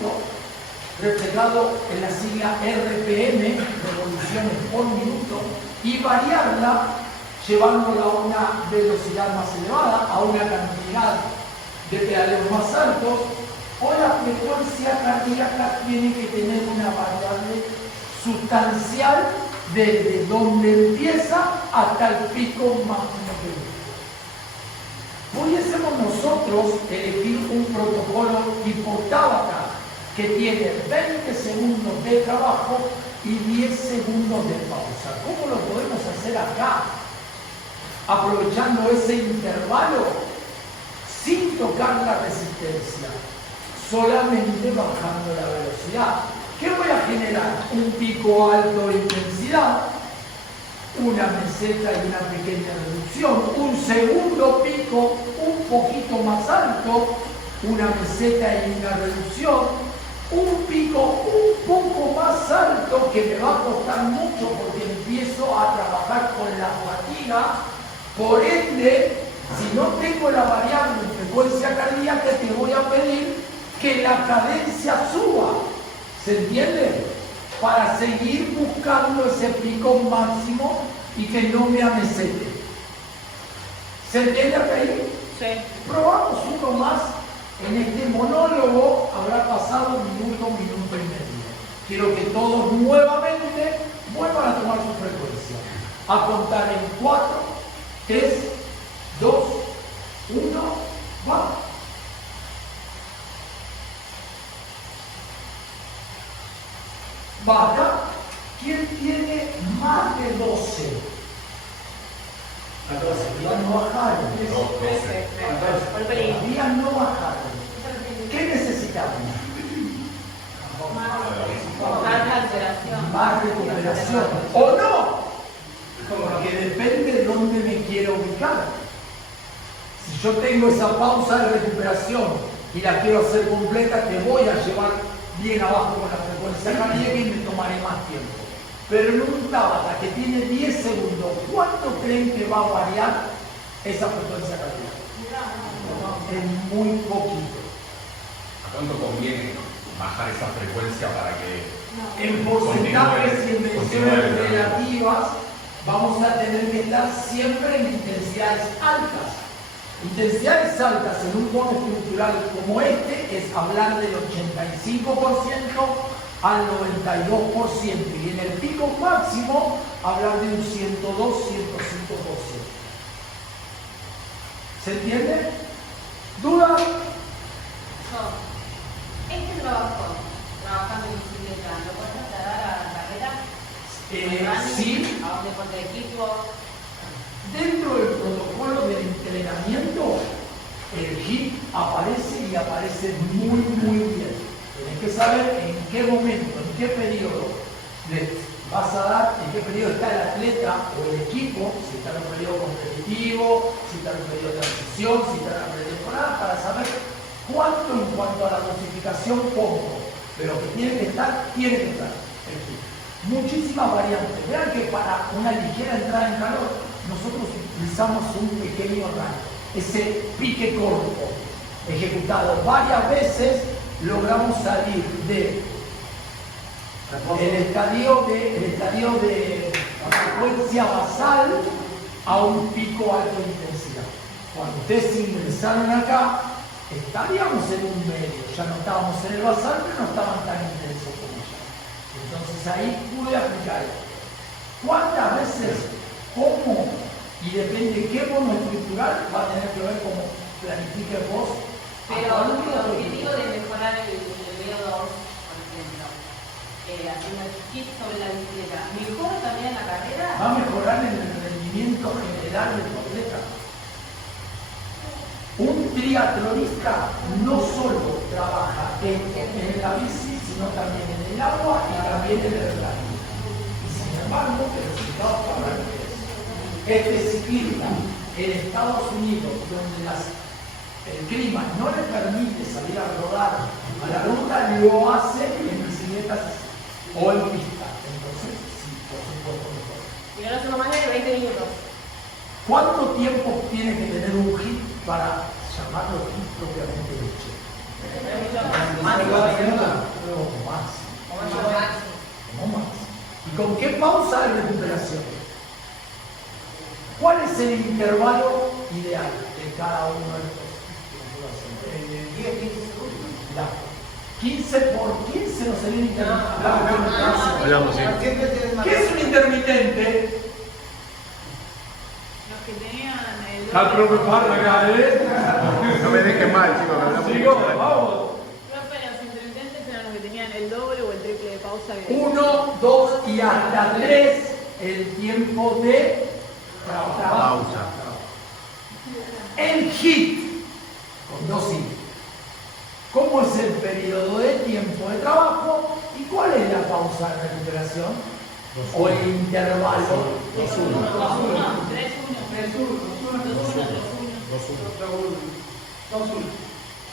minuto, reflejado en la sigla RPM, revoluciones por minuto, y variarla llevándola a una velocidad más elevada, a una cantidad de pedaleos más altos, o la frecuencia cardíaca tiene que tener una variable sustancial desde donde empieza hasta el pico máximo que viene. Pudiésemos nosotros elegir un protocolo tipo Tabata que tiene 20 segundos de trabajo y 10 segundos de pausa. ¿Cómo lo podemos hacer acá? Aprovechando ese intervalo sin tocar la resistencia, solamente bajando la velocidad. ¿Qué voy a generar? Un pico alto de intensidad, una meseta y una pequeña reducción, un segundo pico un poquito más alto, una meseta y una reducción, un pico un poco más alto que me va a costar mucho porque empiezo a trabajar con la fatiga. Por ende, si no tengo la variable de frecuencia cardíaca, te voy a pedir que la cadencia suba. ¿Se entiende? Para seguir buscando ese pico máximo y que no me amesete. ¿Se entiende hasta ahí? Sí. Probamos uno más. En este monólogo habrá pasado un minuto y medio. Quiero que todos nuevamente vuelvan a tomar su frecuencia. A contar en 4, 3, 2, 1, ¡vamos! Baja. ¿Quién tiene más de 12? 14. Todavía no bajaron. 12. Todavía no bajaron. ¿Qué necesitamos? Más recuperación. ¿O no? Porque depende de dónde me quiero ubicar. Si yo tengo esa pausa de recuperación y la quiero hacer completa, te voy a llevar bien abajo con la frecuencia cardíaca y me tomaré más tiempo. Pero en un Tabata que tiene 10 segundos, ¿cuánto creen que va a variar esa frecuencia cardíaca? Es muy poquito. ¿A cuánto conviene bajar esa frecuencia para que... En porcentajes y en mediciones relativas vamos a tener que estar siempre en intensidades altas. Intensidades altas en un bono estructural como este es hablar del 85% al 92% y en el pico máximo hablar de un 102-105%. ¿Se entiende? ¿Duda? Este trabajo, trabajando en bicicleta, ¿lo puedes trasladar a la carrera? Sí. ¿A un deporte de equipo? Dentro del protocolo de entrenamiento, el HIIT aparece y aparece muy bien. Tienes que saber en qué momento, en qué periodo le vas a dar, en qué periodo está el atleta o el equipo, si está en un periodo competitivo, si está en un periodo de transición, si está en una pretemporada, para saber cuánto en cuanto a la dosificación pongo. Pero que tiene que estar el HIIT. Muchísimas variantes. Vean que para una ligera entrada en calor, nosotros utilizamos un pequeño rango. Ese pique corto, ejecutado varias veces, logramos salir de el estadio de frecuencia basal a un pico alto de intensidad. Cuando ustedes ingresaron acá, estaríamos en un medio, ya no estábamos en el basal, pero no estaban tan intensos como ya. Entonces ahí pude aplicar esto. ¿Cuántas veces? ¿Cómo? Y depende de qué bono estructural va a tener que ver cómo planifique vos. Pero el objetivo de mejorar el VO2, por ejemplo, haciendo el HIIT sobre la bicicleta, ¿mejora también la carrera? Va a mejorar en el rendimiento general del atleta. Un triatlonista no solo trabaja en la bici, sino también en el agua y también en el plano. Y sin embargo, el resultado para este ciclista en Estados Unidos, donde el clima no le permite salir a rodar a la ruta, lo hace en bicicletas o en pista. Entonces, sí, por supuesto mejor. Y ahora son más de 20 minutos. ¿Cuánto tiempo tiene que tener un HIIT para llamarlo HIIT propiamente dicho? Más de 2 minutos. qué pausa y recuperación? ¿Cuál es el intervalo ideal de cada uno de estos? 10-15 segundos. Ya. 15 por 15 no sería un intermitente. ¿Qué es un intermitente? Los que tenían el. Está preocupado acá, ¿eh? No me dejes mal, chicos. Sigo, vamos. Profe, los intermitentes eran los que tenían el doble o el triple de pausa. 1, 2 y hasta 3 el tiempo de trabajo. Pausa. El HIIT, con 2 I. ¿Cómo es el periodo de tiempo de trabajo y cuál es la pausa de recuperación? O el intervalo. 2-1.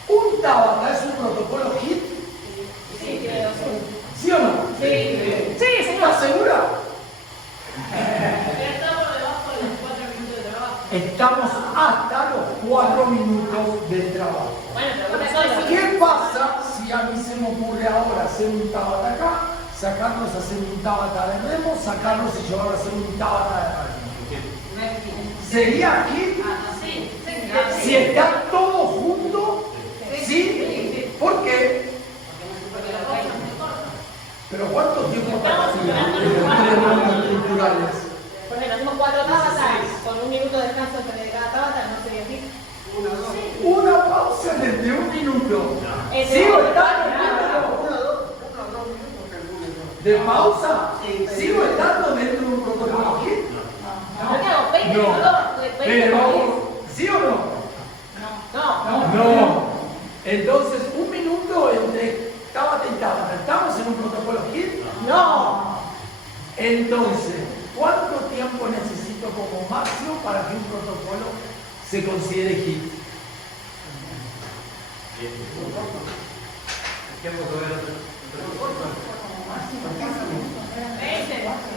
¿Un Tabata es un protocolo HIIT? ¿Sí o no? Sí, ¿Estás segura? pero está por debajo de los 4 minutos de trabajo. Estamos hasta los 4 minutos de trabajo. Bueno, pero profesor, ¿Qué pasa si a mí se me ocurre ahora hacer un Tabata acá, sacarlos a hacer un Tabata de remo, sacarlos y llevarlos a hacer un Tabata de remo? ¿Sería HIIT? Si está todo junto, ¿sí? ¿Por qué? ¿Pero cuánto tiempo está culturales? Porque nos hacemos 4 tabatas, con 1 minuto de descanso entre cada tabata, ¿no sería así? Una pausa desde 1 minuto. ¿Sigo estando de pausa? ¿Sigo estando dentro de un protocolo HIIT? ¿No que hago 20 No. minutos? 20 Pero, minutos. ¿sí o no? No. No. Entonces, 1 minuto entre Tabata y Tabata. ¿Estamos en un protocolo HIIT? No. Entonces, ¿cuánto tiempo necesito como máximo para que un protocolo se considere HIIT?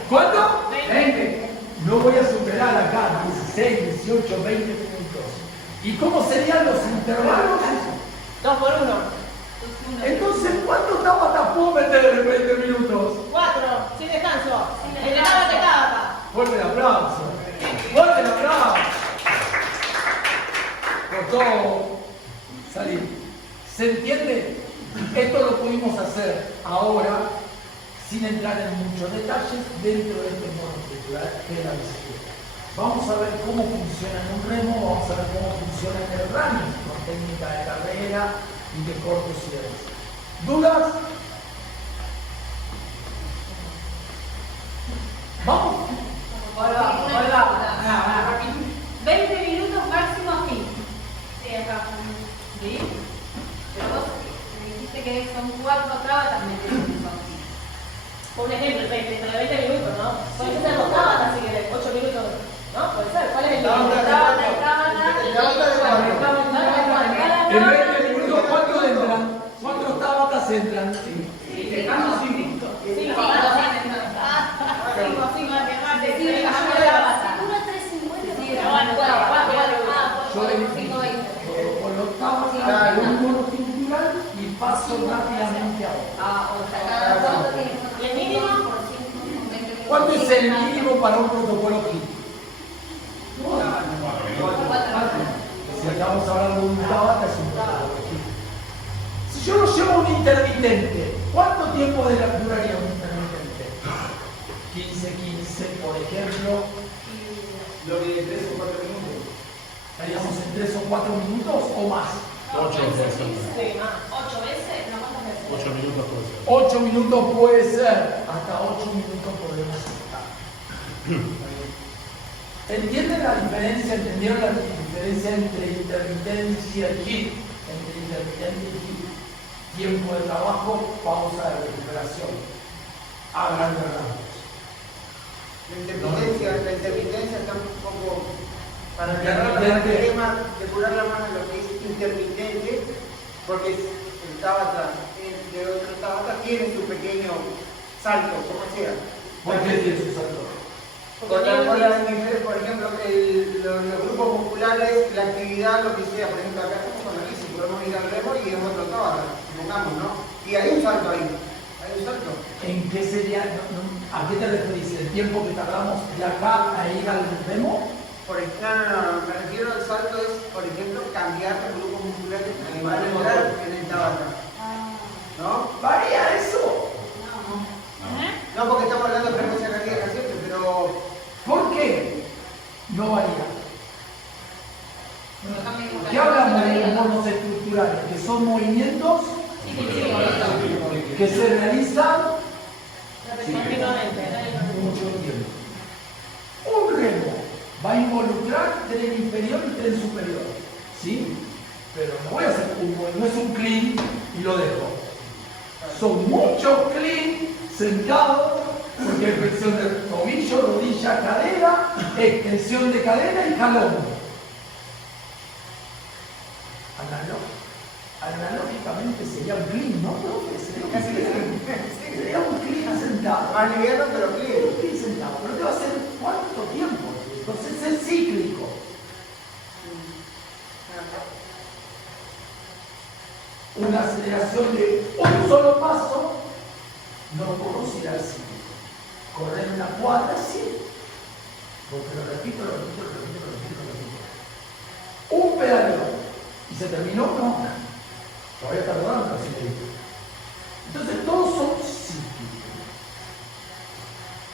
¿Cuánto? 20. No voy a superar acá 16, 18, 20 minutos. ¿Y cómo serían los intervalos? 2 por 1. Entonces, ¿cuántos tabatas puedo meter en 20 minutos? 4. Sin descanso. Entre tabata y tabata. Fuerte el aplauso. Fuerte el aplauso. Cortó. Salir. ¿Se entiende? Esto lo pudimos hacer ahora, sin entrar en muchos detalles, dentro de este modo estructural que es la bicicleta. Vamos a ver cómo funciona en un remo, vamos a ver cómo funciona en el running, con técnica de carrera y de cortos y demás. ¿Dudas? ¿Vamos? Hola. 20 minutos máximo a fin. Sí, acá. ¿Sí? Pero vos me dijiste que son 4 tabatas, me entiendes. Un ejemplo, de 20 minutos, ¿no? Puede ser 2 tabatas, si querés, 8 minutos, ¿no? Puede ser. ¿Cuál es el límite? Tabata y tabata. En 20 minutos, ¿cuántos entran? ¿Cuántos tabatas entran? Dejando 5. Con los tabatas, un mono cultural y paso rápidamente a otro. ¿Y el mínimo? ¿Cuánto es el mínimo para un protocolo HIIT? Si estamos hablando de un tabata, es un protocolo HIIT. Si yo lo llevo a un intermitente, ¿cuánto tiempo duraría un intermitente? 15, por ejemplo. Lo de 3 o 4 minutos. ¿Estaríamos en 3 o 4 minutos o más? 8 veces. Sí, más. 8 veces, no cuántas veces. 8 minutos puede ser. 8 minutos puede ser. Hasta 8 minutos podemos estar. ¿Entienden la diferencia? ¿Entendieron la diferencia entre intermitencia y HIIT? Entre intermitente y HIIT. Tiempo de trabajo, pausa de recuperación. A grandes rasgos. La intermitencia está un poco para aclarar el tema de curar la mano lo que es intermitente, porque el tabata de otro tabata tiene su pequeño salto, como sea. ¿Por qué tiene su salto? Por ejemplo, los grupos musculares, la actividad, lo que sea, por ejemplo, acá estamos con la bici, podemos ir al remo y en otro tabata, supongamos, ¿no? Y hay un salto ahí. Hay un salto. ¿En qué sería? ¿A qué te referís? ¿El tiempo que tardamos de acá a ir al remo? Por ejemplo, no, me refiero al salto es, por ejemplo, cambiar los grupos musculares que van a entrar en el Tabata. ¿No? ¿Varía eso? No, porque estamos hablando de frecuencia cardíaca, ¿cierto? Pero ¿Por qué no varía? Pero también ¿Qué hablamos de monos estructurales? Que son movimientos que se realizan Continuamente. mucho tiempo. Un remo va a involucrar tren inferior y tren superior, ¿sí? Pero no voy a hacer no es un clean y lo dejo. Son muchos clean sentados, porque hay flexión de tobillo, rodilla, cadera, extensión de cadera y jalón. Analógicamente sería un clean, ¿no? Sería un clean sentado. más liviano, pero Un clean. clean sentado. Pero te va a hacer ¿cuánto tiempo? Entonces es cíclico. Una aceleración de un solo paso no puedo ir al cíclico. Correr una cuadra, sí. Porque lo repito. Un pedaleo. ¿Y se terminó? No. Todavía tardando así que. Entonces todos son cíclicos.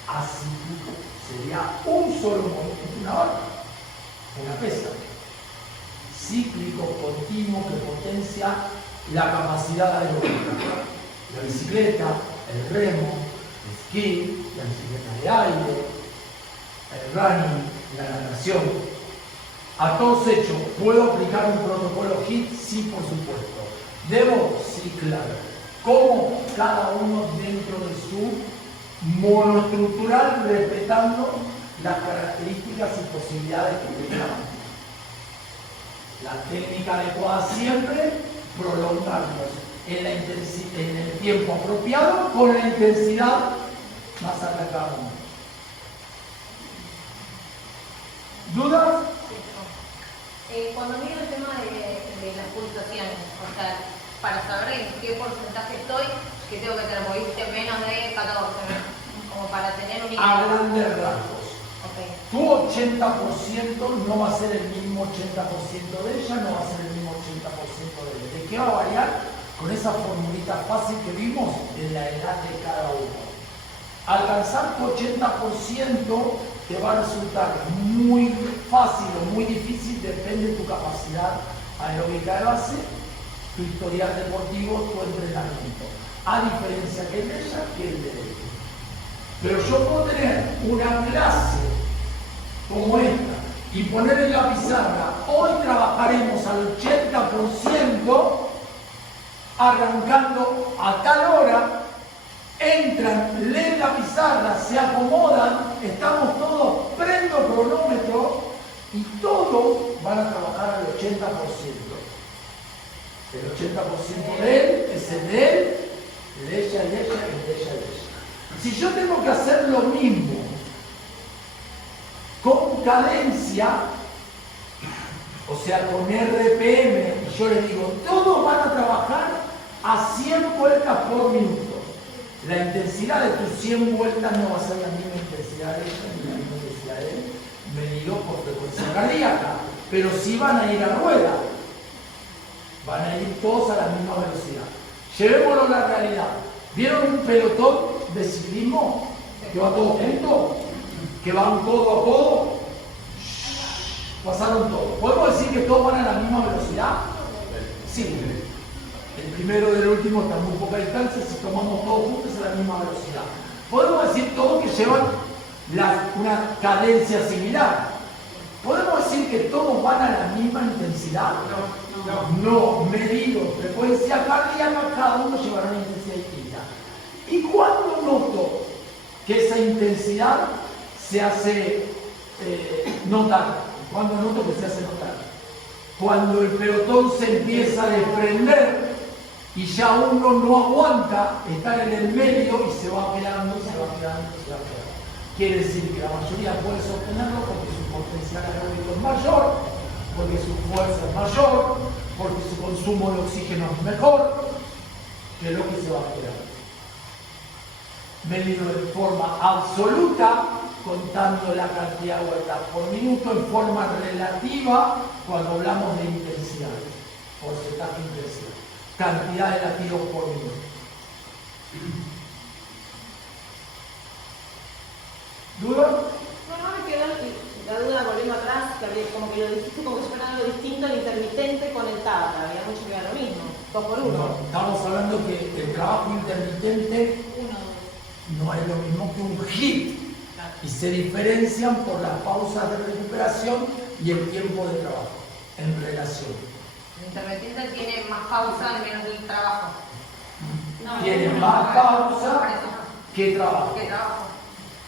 Acíclico sería un solo movimiento, una barra, una pesa. Cíclico, continuo, que potencia la capacidad aeróbica. La bicicleta, el remo, el esquí, la bicicleta de aire, el running, la natación. A todos hechos, ¿puedo aplicar un protocolo HIIT? Sí, por supuesto. ¿Debo? Sí, claro. ¿Cómo? Cada uno dentro de su monoestructural, respetando las características y posibilidades que tengamos. La técnica adecuada siempre, prolongarnos en el tiempo apropiado con la intensidad más alta de cada uno. ¿Dudas? Cuando mido el tema de las pulsaciones, o sea, para saber en qué porcentaje estoy, que tengo que tener, porque dijiste menos de 14, ¿no? Como para tener un A grandes rasgos. Okay. Tu 80% no va a ser el mismo 80% de ella, no va a ser el mismo 80% de él. ¿De qué va a variar? Con esa formulita fácil que vimos en la edad de cada uno. Alcanzar tu 80% te va a resultar muy fácil o muy difícil, depende de tu capacidad aeróbica de base, tu historial deportivo, tu entrenamiento. A diferencia que el de ella que el de él. Pero yo puedo tener una clase como esta y poner en la pizarra, hoy trabajaremos al 80%, arrancando a tal hora, entran, leen la pizarra, se acomodan, estamos todos, prendo cronómetro y todos van a trabajar al 80%. El 80% de él es el de él, el de ella y ella, el de ella y ella. Si yo tengo que hacer lo mismo con cadencia, o sea, con RPM, y yo les digo, todos van a trabajar a 100 vueltas por minuto. La intensidad de tus 100 vueltas no va a ser la misma intensidad de ella ni la misma intensidad de él, medido por frecuencia cardíaca, pero sí van a ir a rueda, van a ir todos a la misma velocidad. Llevémoslo a la realidad. ¿Vieron un pelotón de ciclismo que va todo junto? ¿Que van codo a codo? Pasaron todos. ¿Podemos decir que todos van a la misma velocidad? Sí. El primero del último está a muy poca distancia, si tomamos todos juntos a la misma velocidad. ¿Podemos decir todos que llevan una cadencia similar? ¿Podemos decir que todos van a la misma intensidad? No, medido frecuencia cardíaca, cada uno llevará una intensidad distinta. ¿Y cuándo noto que esa intensidad se hace notar? ¿Cuándo noto que se hace notar? Cuando el pelotón se empieza a desprender y ya uno no aguanta estar en el medio y se va quedando. Quiere decir que la mayoría puede sostenerlo porque su potencial aeróbico es mayor, porque su fuerza es mayor, porque su consumo de oxígeno es mejor que lo que se va a quedar. medido en forma absoluta, contando la cantidad de vueltas por minuto, en forma relativa, cuando hablamos de intensidad, porcentaje de intensidad, cantidad de latidos por minuto. ¿Duda? No, me quedó la duda volviendo atrás, que como que lo dijiste como si fuera algo distinto al intermitente con el Tabata, había mucho que era lo mismo, 2 por 1. No, estamos hablando que el trabajo intermitente no es lo mismo que un HIIT y se diferencian por las pausas de recuperación y el tiempo de trabajo en relación. El intermitente tiene más pausa y menos el trabajo. Tiene más pausa Por eso, que trabajo. que trabajo.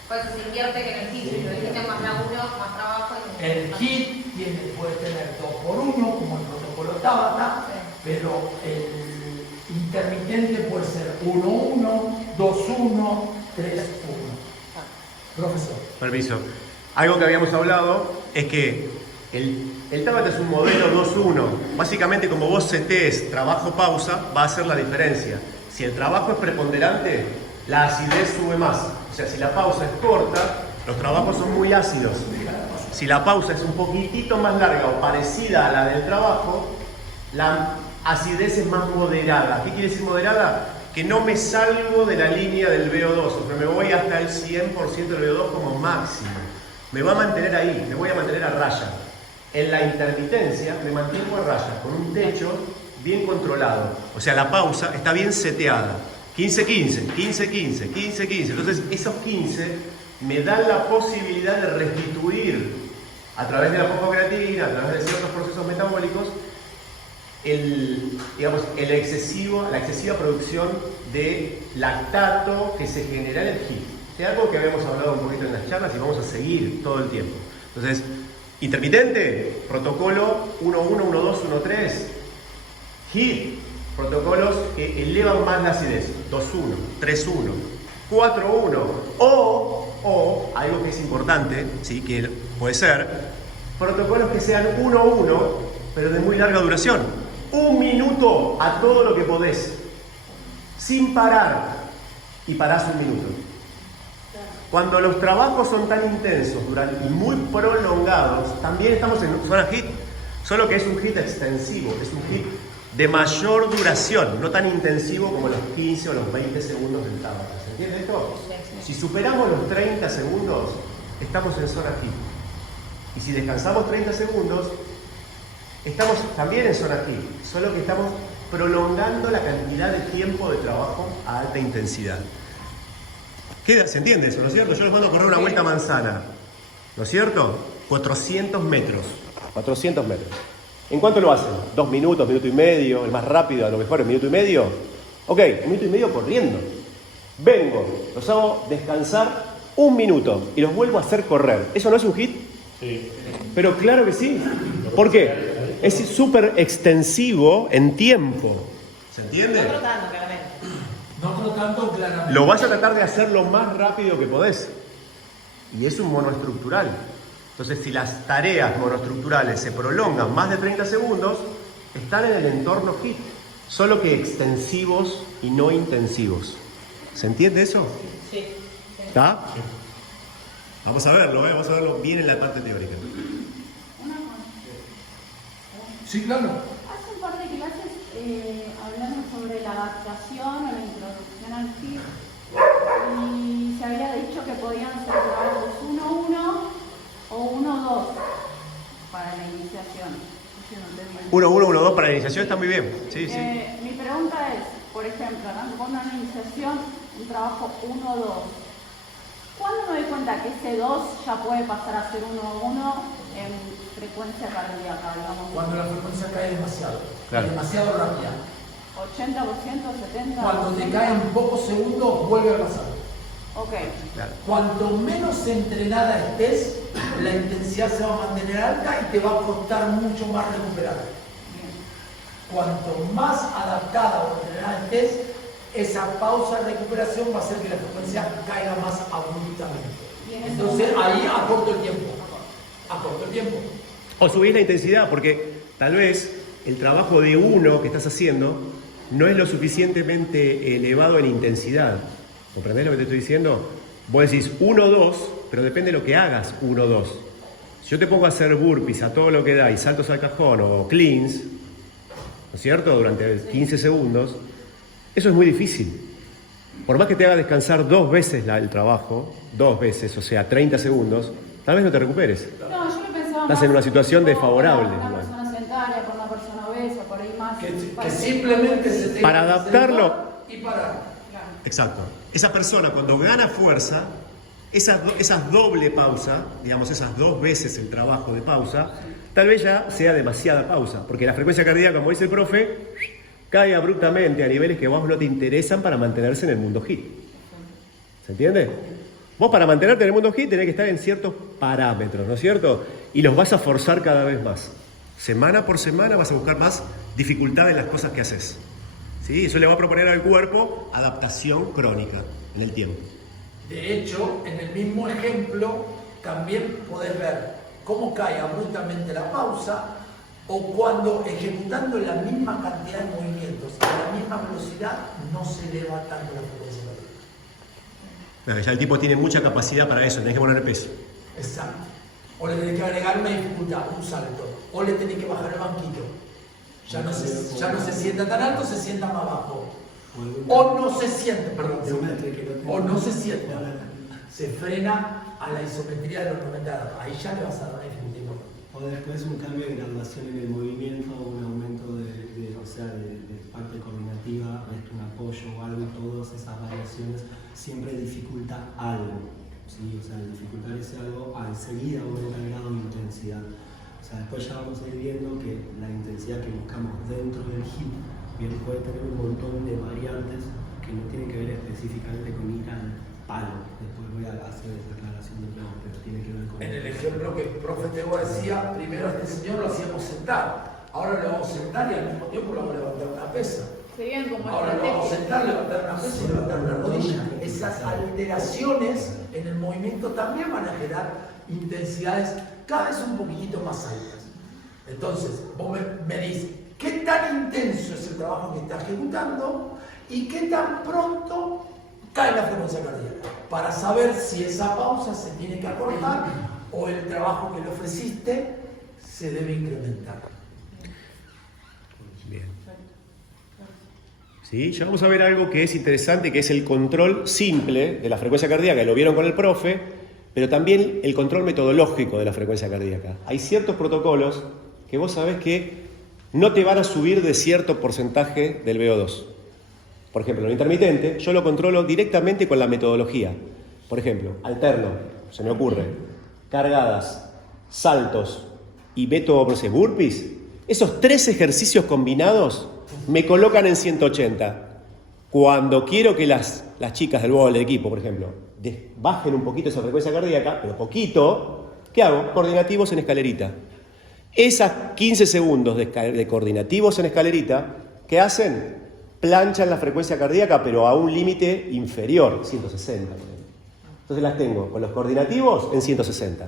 Por eso se invierte que en el HIIT. Sí. Lo dijiste más laburo, más trabajo. El HIIT puede tener 2 por 1 como el protocolo Tabata, pero el intermitente puede ser 1-1, 2-1, 3-1. Profesor. Permiso. Algo que habíamos hablado es que el Tabata es un modelo 2-1. Básicamente, como vos setees trabajo-pausa, va a hacer la diferencia. Si el trabajo es preponderante, la acidez sube más. O sea, si la pausa es corta, los trabajos son muy ácidos. Si la pausa es un poquitito más larga o parecida a la del trabajo, la acidez es más moderada. ¿Qué quiere decir moderada? Que no me salgo de la línea del VO2, o sea, me voy hasta el 100% del VO2 como máximo. Me va a mantener ahí, me voy a mantener a raya. En la intermitencia me mantengo a raya, con un techo bien controlado. O sea, la pausa está bien seteada. 15-15, 15-15, 15-15. Entonces, esos 15 me dan la posibilidad de restituir a través de la fosfocreatina, a través de ciertos procesos metabólicos, la excesiva producción de lactato que se genera en el HIIT. Es algo que habíamos hablado un poquito en las charlas y vamos a seguir todo el tiempo. Entonces, intermitente, protocolo 1-1, 1-2, 1-3. HIIT, protocolos que elevan más la acidez, 2-1, 3-1, 4-1, o algo que es importante, ¿sí? Que puede ser, protocolos que sean 1-1, pero de muy larga duración. 1 minuto a todo lo que podés, sin parar, y parás 1 minuto. Cuando los trabajos son tan intensos y muy prolongados, también estamos en zona HIIT, solo que es un HIIT extensivo, es un HIIT de mayor duración, no tan intensivo como los 15 o los 20 segundos del Tabata. ¿Se entiende esto? Si superamos los 30 segundos, estamos en zona HIIT. Y si descansamos 30 segundos, estamos también en zona HIIT, solo que estamos prolongando la cantidad de tiempo de trabajo a alta intensidad. ¿Se entiende eso, no es cierto? Yo les mando a correr una vuelta a manzana, ¿no es cierto? 400 metros. 400 metros. ¿En cuánto lo hacen? 2 minutos, minuto y medio, el más rápido, a lo mejor, 1 minuto y medio. Ok, 1 minuto y medio corriendo. Vengo, los hago descansar 1 minuto y los vuelvo a hacer correr. ¿Eso no es un HIIT? Sí. Pero claro que sí. ¿Por qué? Es súper extensivo en tiempo. ¿Se entiende? No trotando, claramente. No trotando claramente. Lo vas a tratar de hacer lo más rápido que podés. Y es un monoestructural. Entonces, si las tareas monoestructurales se prolongan más de 30 segundos, están en el entorno HIIT, solo que extensivos y no intensivos. ¿Se entiende eso? Sí. ¿Está? Vamos a verlo, vamos a verlo bien en la parte teórica. Sí, claro. Hace un par de clases hablando sobre la adaptación o la introducción al HIIT y se había dicho que podían ser trabajos 1-1 o 1-2 para la iniciación. 1-1-1-2 para la iniciación está muy bien. Sí, sí. Mi pregunta es, por ejemplo, con una iniciación, un trabajo 1-2. ¿Cuándo me doy cuenta que ese 2 ya puede pasar a ser 1-1 en frecuencia cardíaca, digamos? Cuando la frecuencia cae demasiado, Claro. demasiado rápida. 80%, 70%. Cuando te caen pocos segundos, vuelve a pasar. Ok. Claro. Cuanto menos entrenada estés, la intensidad se va a mantener alta y te va a costar mucho más recuperar. Cuanto más adaptada o entrenada estés, esa pausa de recuperación va a hacer que la frecuencia caiga más abruptamente. Entonces ahí acorto el tiempo. Acorto el tiempo. O subís la intensidad, porque tal vez el trabajo de 1 que estás haciendo no es lo suficientemente elevado en intensidad. ¿Comprendés lo que te estoy diciendo? Vos decís 1, 2, pero depende de lo que hagas 1, 2. Si yo te pongo a hacer burpees a todo lo que da y saltos al cajón o cleans, ¿no es cierto? Durante 15 segundos, eso es muy difícil. Por más que te haga descansar 2 veces el trabajo, 2 veces, o sea, 30 segundos, tal vez no te recuperes. No, yo lo pensaba Estás más en una situación tipo desfavorable. Para una persona sedentaria, para una persona obesa, por ahí más. Que simplemente se tenga Para que adaptarlo. sentar y parar. Claro. Exacto. Esa persona cuando gana fuerza, esas doble pausa, digamos esas 2 veces el trabajo de pausa, tal vez ya sea demasiada pausa, porque la frecuencia cardíaca, como dice el profe, cae abruptamente a niveles que a vos no te interesan para mantenerse en el mundo HIIT. ¿Se entiende? Vos para mantenerte en el mundo HIIT tenés que estar en ciertos parámetros, ¿no es cierto? Y los vas a forzar cada vez más. Semana por semana vas a buscar más dificultad en las cosas que haces. ¿Sí? Eso le va a proponer al cuerpo adaptación crónica en el tiempo. De hecho, en el mismo ejemplo también podés ver cómo cae abruptamente la pausa o cuando ejecutando la misma cantidad de movimientos a la misma velocidad no se eleva tanto la frecuencia cardíaca. Ya el tipo tiene mucha capacidad para eso, tenés que ponerle peso. Exacto. O le tenés que agregar una dificultad, un salto, o le tenés que bajar el banquito. Ya no se sienta tan alto, se sienta más bajo. O no se siente, perdón. O no se siente. Se frena a la isometría de los 90 grados. Ahí ya le vas a dar una dificultad. O después un cambio de graduación en el movimiento, un aumento de parte coordinativa, un apoyo o algo, y todas esas variaciones siempre dificulta algo. ¿Sí? O sea, dificultar ese algo enseguida aumenta el grado de intensidad. O sea, después ya vamos a ir viendo que la intensidad que buscamos dentro del HIIT bien puede tener un montón de variantes que no tienen que ver específicamente con ir al palo. Después voy a hacer esa aclaración de nuevo, pero tiene que ver con... En el ejemplo que el profe Tego decía, primero a este señor lo hacíamos sentar. Ahora lo vamos a sentar y al mismo tiempo lo vamos a levantar una pesa. Serían como Ahora lo vamos a sentar, levantar una pesa y levantar una rodilla. Esas alteraciones en el movimiento también van a generar intensidades cada vez un poquitito más altas. Entonces, vos me dices, ¿qué tan intenso es el trabajo que estás ejecutando y qué tan pronto cae la frecuencia cardíaca? Para saber si esa pausa se tiene que acortar o el trabajo que le ofreciste se debe incrementar. Bien. ¿Sí? Ya vamos a ver algo que es interesante, que es el control simple de la frecuencia cardíaca, lo vieron con el profe, pero también el control metodológico de la frecuencia cardíaca. Hay ciertos protocolos que vos sabés que no te van a subir de cierto porcentaje del VO2. Por ejemplo, lo intermitente, yo lo controlo directamente con la metodología. Por ejemplo, alterno, se me ocurre, cargadas, saltos y método, no sé, burpees. Esos 3 ejercicios combinados me colocan en 180. Cuando quiero que las chicas del del equipo, por ejemplo, bajen un poquito esa frecuencia cardíaca, pero poquito, ¿qué hago? Coordinativos en escalerita. Esas 15 segundos de coordinativos en escalerita, ¿qué hacen? Planchan la frecuencia cardíaca, pero a un límite inferior, 160. Entonces las tengo con los coordinativos en 160,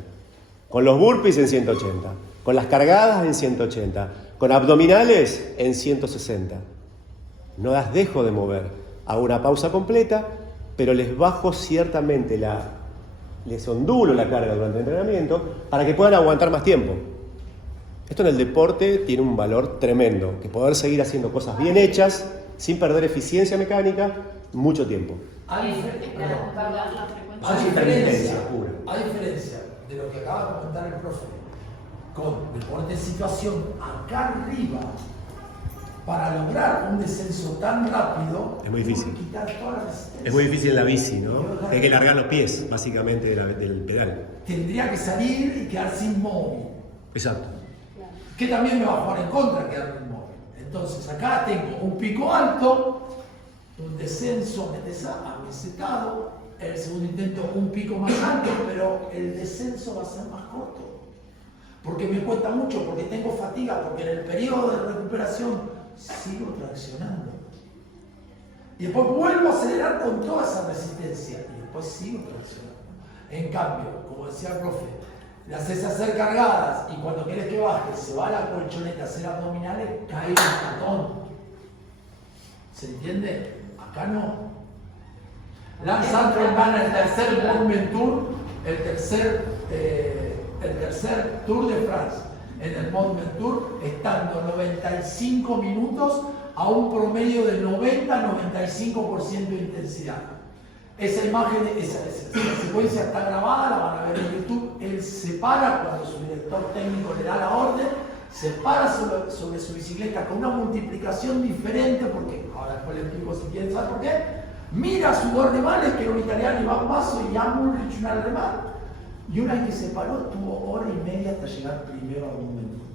con los burpees en 180, con las cargadas en 180, con abdominales en 160. No las dejo de mover. Hago una pausa completa, pero les bajo ciertamente les ondulo la carga durante el entrenamiento para que puedan aguantar más tiempo. Esto en el deporte tiene un valor tremendo, que poder seguir haciendo cosas bien hechas, sin perder eficiencia mecánica, mucho tiempo. A diferencia de lo que acaba de comentar el profe, con deporte en situación acá arriba, para lograr un descenso tan rápido, es muy difícil. Quitar toda la resistencia. Es muy difícil en la bici, ¿no? Hay que largar los pies, básicamente, del pedal. Tendría que salir y quedarse inmóvil. Exacto. Que también me va a jugar en contra quedarme inmóvil. Entonces, acá tengo un pico alto, un descenso amesetado, el segundo intento un pico más alto, pero el descenso va a ser más corto. Porque me cuesta mucho, porque tengo fatiga, porque en el periodo de recuperación sigo traccionando. Y después vuelvo a acelerar con toda esa resistencia y después sigo traccionando. En cambio, como decía el profe, le haces hacer cargadas y cuando quieres que baje, se va a la colchoneta a hacer abdominales, cae un patón. ¿Se entiende? Acá no. Lance Armstrong gana el tercer Movement Tour, el tercer Tour de Francia. En el Movement Tour, estando 95 minutos a un promedio de 90-95% de intensidad. Esa imagen, esa secuencia está grabada, la van a ver en YouTube. Él se para cuando su director técnico le da la orden, se para sobre su bicicleta con una multiplicación diferente, porque ahora después le explico si quieren saber por qué. Mira a sus dos rivales, que era un italiano Iván Basso y Jan Ullrich, un alemán. Y una vez que se paró, tuvo hora y media hasta llegar primero al momento.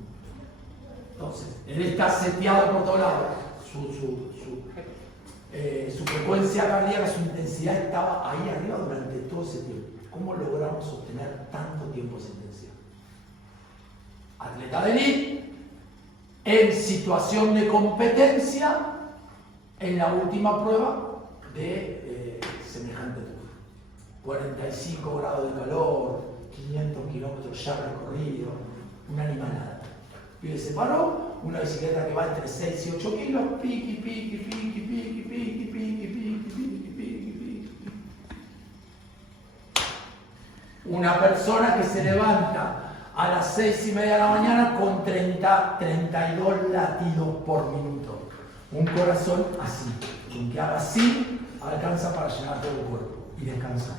Entonces, él está seteado por todos lados. Su frecuencia cardíaca, su intensidad estaba ahí arriba durante todo ese tiempo. ¿Cómo logramos sostener tanto tiempo esa intensidad? Atleta de élite, en situación de competencia, en la última prueba de semejante tour. 45 grados de calor, 500 kilómetros ya recorrido, una animalada. Y se paró, una bicicleta que va entre 6 y 8 kilos, piqui, piqui, piqui, piqui, piqui, piqui, piqui, piqui, piqui, piqui. Una persona que se levanta a las 6:30 de la mañana con 32 latidos por minuto. Un corazón así, con que haga así, alcanza para llenar todo el cuerpo y descansar.